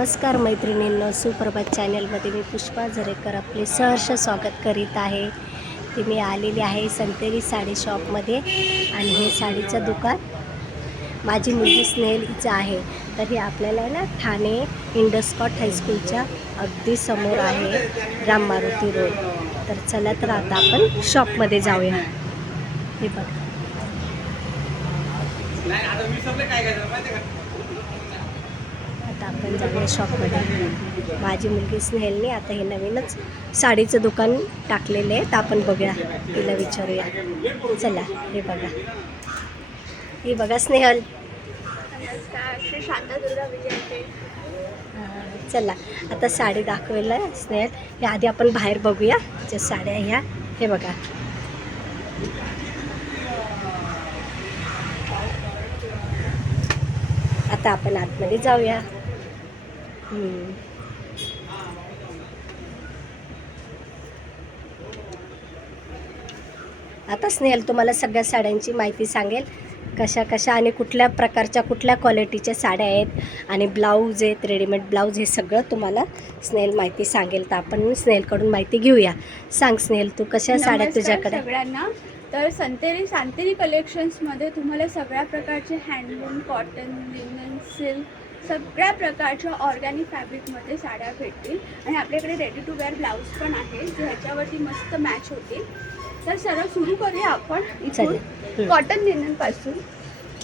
नमस्कार मैत्रिणींनो सुप्रभात चॅनलमध्ये मी पुष्पा झरेकर आपले सहर्ष स्वागत करीत आहे. ती मी आलेली आहे संतेरी साडी शॉपमध्ये आणि हे साडीचं दुकान माझी मुलगी स्नेल हिचं आहे. तर हे आपल्याला ना ठाणे इंडस्कॉट हायस्कूलच्या अगदी समोर आहे राम मारुती रोड. तर चला तर आता आपण शॉपमध्ये जाऊया. हे बघा. आपण जाऊया शॉपमध्ये माझी मुलगी स्नेहलने आता हे नवीनच साडीचं दुकान टाकलेलं आहे. तर आपण बघूया. तिला विचारूया. चला हे बघा. हे बघा स्नेहल. चला. आता साडी दाखवायला स्नेहल. हे आधी आपण बाहेर बघूया. ज्या साड्या ह्या. हे बघा. आता आपण आतमध्ये जाऊया. आता स्नेहल तुम्हाला सगळ्या साड्यांची माहिती सांगेल. कशा कशा आणि कुठल्या प्रकारच्या कुठल्या क्वालिटीच्या साड्या आहेत आणि ब्लाऊज आहेत रेडीमेड ब्लाऊज हे सगळं तुम्हाला स्नेहल माहिती सांगेल. तर आपण स्नेहलकडून माहिती घेऊया. सांग स्नेहल तू कशा साड्या तुझ्याकडे? सगळ्यांना. तर संतेरी सांतेरी कलेक्शन्समध्ये तुम्हाला सगळ्या प्रकारचे हँडलूम कॉटन लिनन सिल्क सगळ्या प्रकारच्या ऑर्गॅनिक फॅब्रिकमध्ये साड्या भेटतील. आणि आपल्याकडे रेडी टू वेअर ब्लाऊज पण आहे जे ह्याच्यावरती मस्त मॅच होतील. तर सरळ सुरू करूया आपण इथून. कॉटन लिननपासून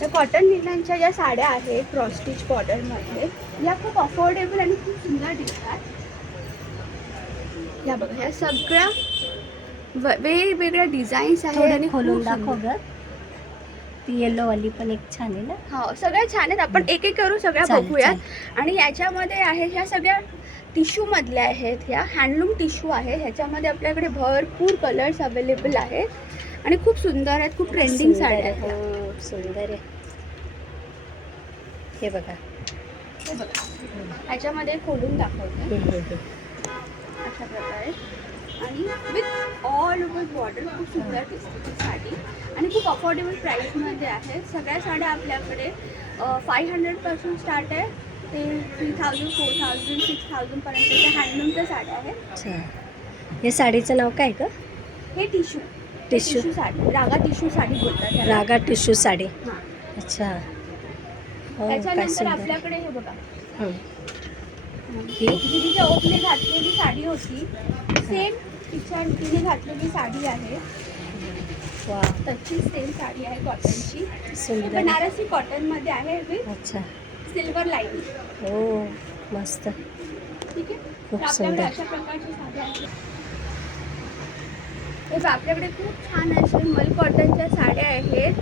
तर कॉटन लिननच्या ज्या साड्या आहेत क्रॉस्टिच बॉर्डरमध्ये या खूप अफोर्डेबल आणि खूप सुंदर दिसतात. या बघा ह्या सगळ्या वेगवेगळ्या डिझाईन्स आहेत आणि खोलून खूप दाखव सुंदर. ग. ती येलो वाली पण एक छान आहे ना? हो सगळ्या छान आहेत. आपण एक एक करू सगळ्या चालेल, बघूयात. आणि याच्यामध्ये आहे ह्या सगळ्या टिश्यू मधल्या आहेत ह्या. हँडलूम टिश्यू आहे. ह्याच्यामध्ये आपल्याकडे भरपूर कलर्स अवेलेबल आहेत. आणि खूप सुंदर आहेत खूप ट्रेंडिंग सुंदर साड्या आहे, आहेत ह्या. हो, सुंदर आहे. हे बघा. हे बघा. ह्याच्यामध्ये खोलून दाखवते. अशा प्रकारे. आणि विथ ऑल ओव्हर बॉर्डर खूप सुंदर दिसते ती साडी. आणि खूप अफोर्डेबल प्राईसमध्ये आहे. सगळ्या साड्या आपल्याकडे फाय हंड्रेडपासून स्टार्ट आहे. ते three thousand four thousand six थाउजंडपर्यंतच्या हँडलूमच्या साड्या आहेत. अच्छा. हे साडीचं नाव काय का हे tissue tissue sari. Raga tissue sari बोलतात. रागा टिश्यू साडी. अच्छा. हो त्याच्यानंतर आपल्याकडे हे बघा. तिच्या ओपने घातलेली साडी होती. सेम तिच्या तिने घातलेली साडी आहे. तशी सेम साडी आहे कॉटनची बनारसी कॉटनमध्ये आहे विथ अच्छा. सिल्वर लाईनिंग हो मस्त. ठीक आहे? खूप तर आपल्याकडे सुंदर. अशा प्रकारची साड्या आहेत हे बघ, आपल्याकडे खूप छान अशा मल कॉटनच्या साड्या आहेत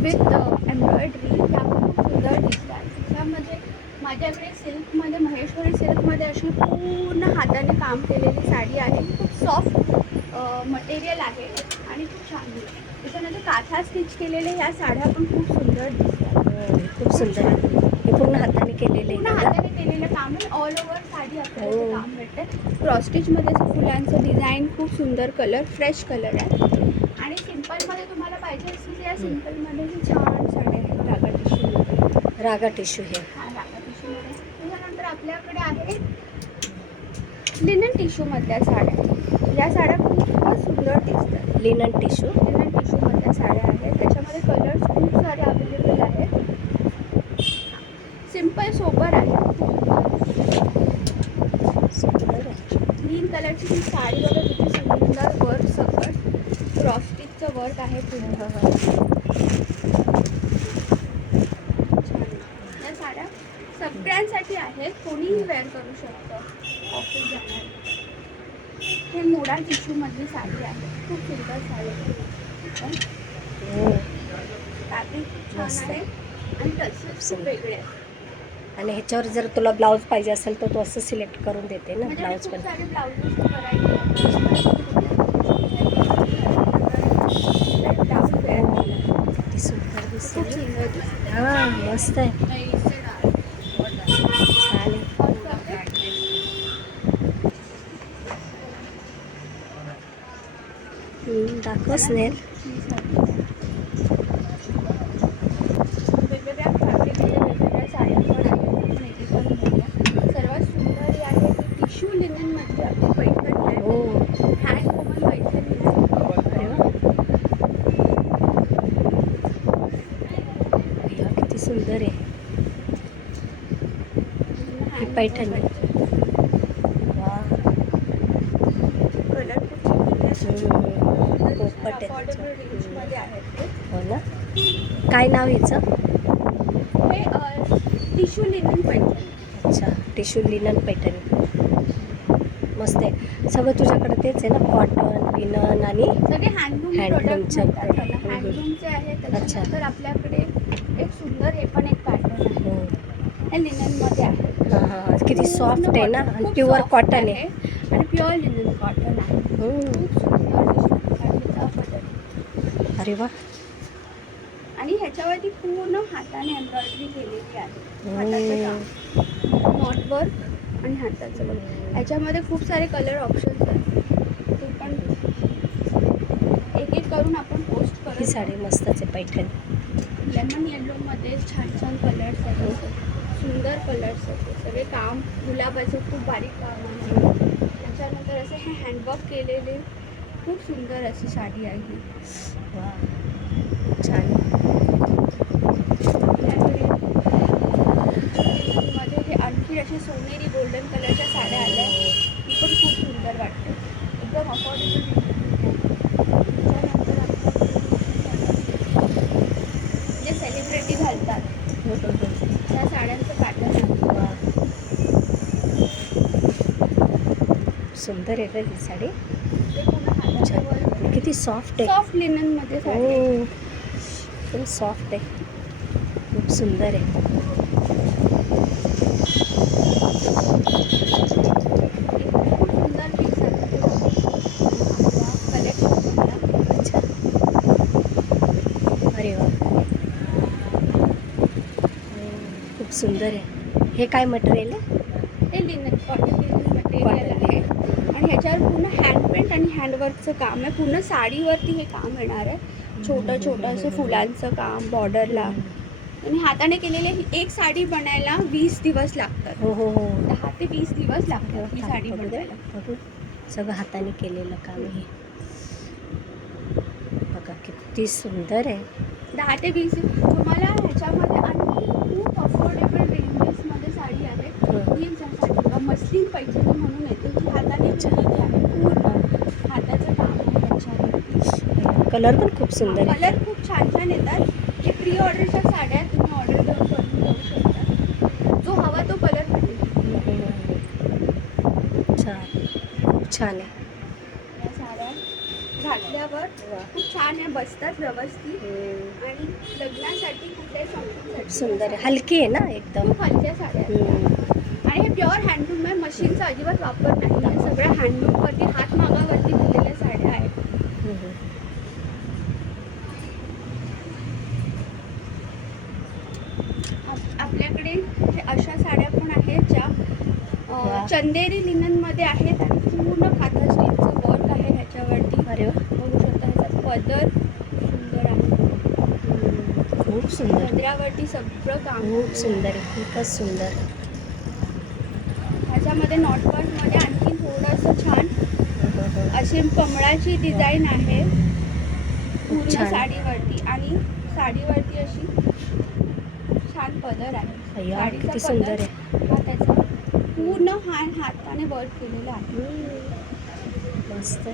विथ एम्ब्रॉयडरी त्या खूप सुंदर दिसतात त्याच्यामध्ये माझ्याकडे सिल्कमध्ये महेश्वरी सिल्कमध्ये अशी पूर्ण हाताने काम केलेली साडी आहे खूप सॉफ्ट मटेरियल आहे आणि खूप छान दिसते त्याच्यानंतर काथा स्टिच केलेल्या ह्या साड्या पण खूप सुंदर दिसतात. खूप सुंदर. हे पूर्ण हाताने केलेले पूर्ण? हाताने केलेलं काम आहे. ऑल ओव्हर साडी आपल्याला हो. काम भेटते. क्रॉस्टिचमध्ये फुलांचं डिझाईन खूप सुंदर कलर फ्रेश कलर आहे. आणि सिम्पलमध्ये तुम्हाला पाहिजे असेल या सिम्पलमध्येही छान साड्या आहेत रागा टिश्यूमध्ये रागा टिश्यू हे. हा रागा टिश्यूमध्ये त्याच्यानंतर आपल्याकडे आहे लिनन टिश्यूमधल्या साड्या. या साड्या खूपच सुंदर दिसतात. लिनन टिश्यू लिनन साड्या आहेत. त्याच्यामध्ये कलर्स खूप सारे अवेलेबल आहेत. सिंपल सोबर आहे. ग्रीन कलरची ही साडी वगैरे किती सुंदर वर्क सकट क्रॉस्टिकचं वर्क आहे पूर्ण या साड्या सगळ्यांसाठी आहेत. कोणीही वेअर करू शकतं. ऑफिस जाणार. हे मोडा टिश्यूमधली साडी आहे. खूप सुंदर साडी आहे. हो. आणि ह्याच्यावर जर तुला ब्लाऊज पाहिजे असेल तर तू असं सिलेक्ट करून देते ना म्हणजे ब्लाऊज पण. हां मस्त आहे. छान आहे. हम्म, दाखव स्नेल वेगवेगळ्या फॅब्रिकमध्ये वेगवेगळ्या साड्या पण आहेत मेडिकलमधल्या सर्व hand पैठणी. पोपट आहेत हो ना काय नाव हिचं हे टिश्यू लिनन पैठणी अच्छा टिश्यू लिनन पैठणी मस्त आहे सगळं तुझ्याकडे तेच आहे ना कॉटन लिनन आणि सगळे हँडलूम product. हँडलूमचे आहे अच्छा. त्याच्यानंतर आपल्याकडे एक सुंदर हे पण एक पॅटर्न आहे. हे लिननमध्ये आहे हा, हा. किती सॉफ्ट आहे ना आणि प्युअर कॉटन आहे. आणि प्युअर लिनन कॉटन आहे. अरे वा. आणि ह्याच्यावरती पूर्ण हाताने एम्ब्रॉयडरी केलेली आहे. हम्म. हाताचं काम. नॉट वर्क आणि हाताचं वर्क ह्याच्यामध्ये खूप सारे कलर ऑप्शन्स आहेत. ते पण एक एक करून आपण पोस्ट ही करत साडी मस्तच आहे पैठणी. लेमन येल्लोमध्ये छान छान कलर्स आहेत. सुंदर कलर्स आहेत सगळे काम गुलाबाचं खूप बारीक काम आहे. त्याच्यानंतर असे हे हँडवर्क केलेले खूप सुंदर अशी साडी आहे छान. मध्ये हे आणखी असे सोनेरी गोल्डन कलरच्या साड्या आल्या. ती पण खूप सुंदर वाटते. एकदम अफोर्डेबल जे सेलिब्रिटी घालतात त्या साड्यांचं पॅटर्न आहे वा. सुंदर आहे का ही साडी. किती सॉफ्ट आहे. सॉफ्ट लिननमध्ये. हो एकदम सॉफ्ट आहे खूप सुंदर आहे. खूप सुंदर आहे. कलेक्शन अच्छा. अरे वा. खूप सुंदर आहे. हे काय मटेरियल आहे? ते लिनन कॉटन मटेरियल ह्याच्यावर पूर्ण हँड पेंट आणि हँडवर्कचं काम आहे. पूर्ण साडीवरती हे काम येणार आहे. छोटं छोटं असं फुलांचं काम बॉर्डरला आणि हाताने केलेली ही एक साडी बनायला वीस दिवस लागतात. हो हो हो. दहा ते वीस दिवस लागतात ही साडी बघू. सगळं हाताने केलेलं काम आहे. बघा किती सुंदर आहे. दहा ते वीस तुम्हाला ह्याच्यामध्ये आणखी खूप अफोर्डेबल रेंजेसमध्ये साडी आहे. हं. ही साडी. मस्लिन पैठणी म्हणून येते केलेली आहे पूर्ण हाताचं काम ह्याच्यावरती कलर पण खूप सुंदर आहे. कलर खूप छान छान येतात. हे प्री ऑर्डरच्या साड्या आहेत तुम्ही ऑर्डर करून घेऊ शकता. जो हवा तो कलर छान खूप छान आहे. या साड्या घातल्यावर खूप छान आहे बसतात व्यवस्थित. आणि लग्नासाठी कुठल्याही फंक्शनसाठी सुंदर आहे. हलकी आहे ना एकदम. खूप हलक्या साड्या आहेत. आणि हे प्युअर हँडलूम आहे मशीनचा अजिबात वापर नाही. आहे सगळ्या हँडलूमवरती हातमागावरती दिलेल्या साड्या आहेत. आपल्याकडे हे अशा साड्या पण आहेत ज्या चंदेरी लिननमध्ये आहेत आणि पूर्ण खाथा स्टीलचं वर्क आहे ह्याच्यावरती. अरे बघू शकता ह्याचा पदर सुंदर आहे. खूप सुंदर. पदरावरती सगळं काम खूप सुंदर आहे. खूपच सुंदर. ह्याच्यामध्ये नॉटवर्कमध्ये आणखी थोडंसं छान अशी कमळाची डिझाईन आहे. पूर्ण. साडीवरती आणि साडीवरती अशी छान पदर आहे. साडीचा सुंदर आहे. हा त्याचा पूर्ण हा हाताने वर्क केलेला आहे. मस्त.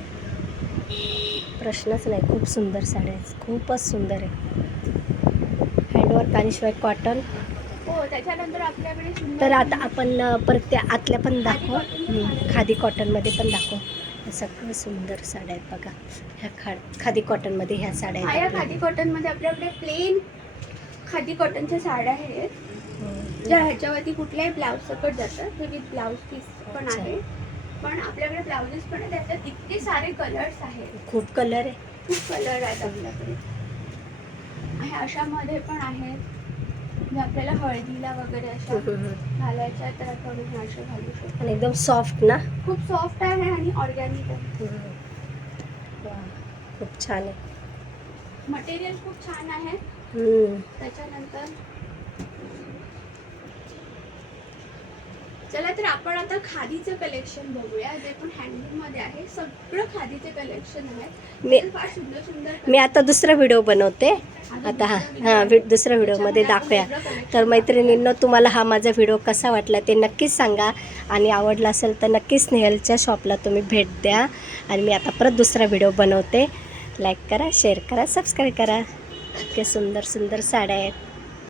प्रश्नच नाही खूप सुंदर साड्या आहेत. खूपच सुंदर आहे. हँडवर्क आणि शिवाय कॉटन हो त्याच्यानंतर आपल्याकडे सुंदर तर आता आपण परत त्या आतल्या पण दाखव. खादी कॉटनमध्ये पण दाखव. हे सगळं सुंदर साड्या आहेत बघा. ह्या खा खादी कॉटनमध्ये ह्या साड्या हा आहेत. खादी कॉटनमध्ये आपल्याकडे प्लेन खादी कॉटनच्या साड्या आहेत. हम्म. ज्या ह्याच्यावरती कुठल्याही ब्लाऊज सकट जातात. हे विथ ब्लाऊज पीस पण. आहे. पण आपल्याकडे ब्लाउजेस पण आहेत. त्याच्यात इतके सारे कलर्स आहेत. खूप कलर आहे. खूप कलर आहेत आपल्याकडे. हे अशामध्ये पण आहेत. आपल्याला हळदीला वगैरे अशा घालायच्या तर हे अशा घालू शकतो. आणि एकदम सॉफ्ट ना? खूप सॉफ्ट आहे आणि ऑर्गॅनिक आहे. खूप छान आहे. मटेरियल खूप छान आहे. त्याच्यानंतर चला तर आपण आता खादीचं कलेक्शन बघूया जे पण हँडलूममध्ये आहे. सगळं खादीचे कलेक्शन आहे फार सुंदर सुंदर मी आता दुसरा व्हिडिओ बनवते. आता हां हां व्हि दुसऱ्या व्हिडिओमध्ये दाखवूया. तर मैत्रिणींनो तुम्हाला हा माझा व्हिडिओ कसा वाटला ते नक्कीच सांगा. आणि आवडला असेल तर नक्कीच स्नेहलच्या शॉपला तुम्ही भेट द्या. आणि मी आता परत दुसरा व्हिडिओ बनवते. लाईक करा शेअर करा सबस्क्राईब करा. इतक्या सुंदर सुंदर साड्या आहेत.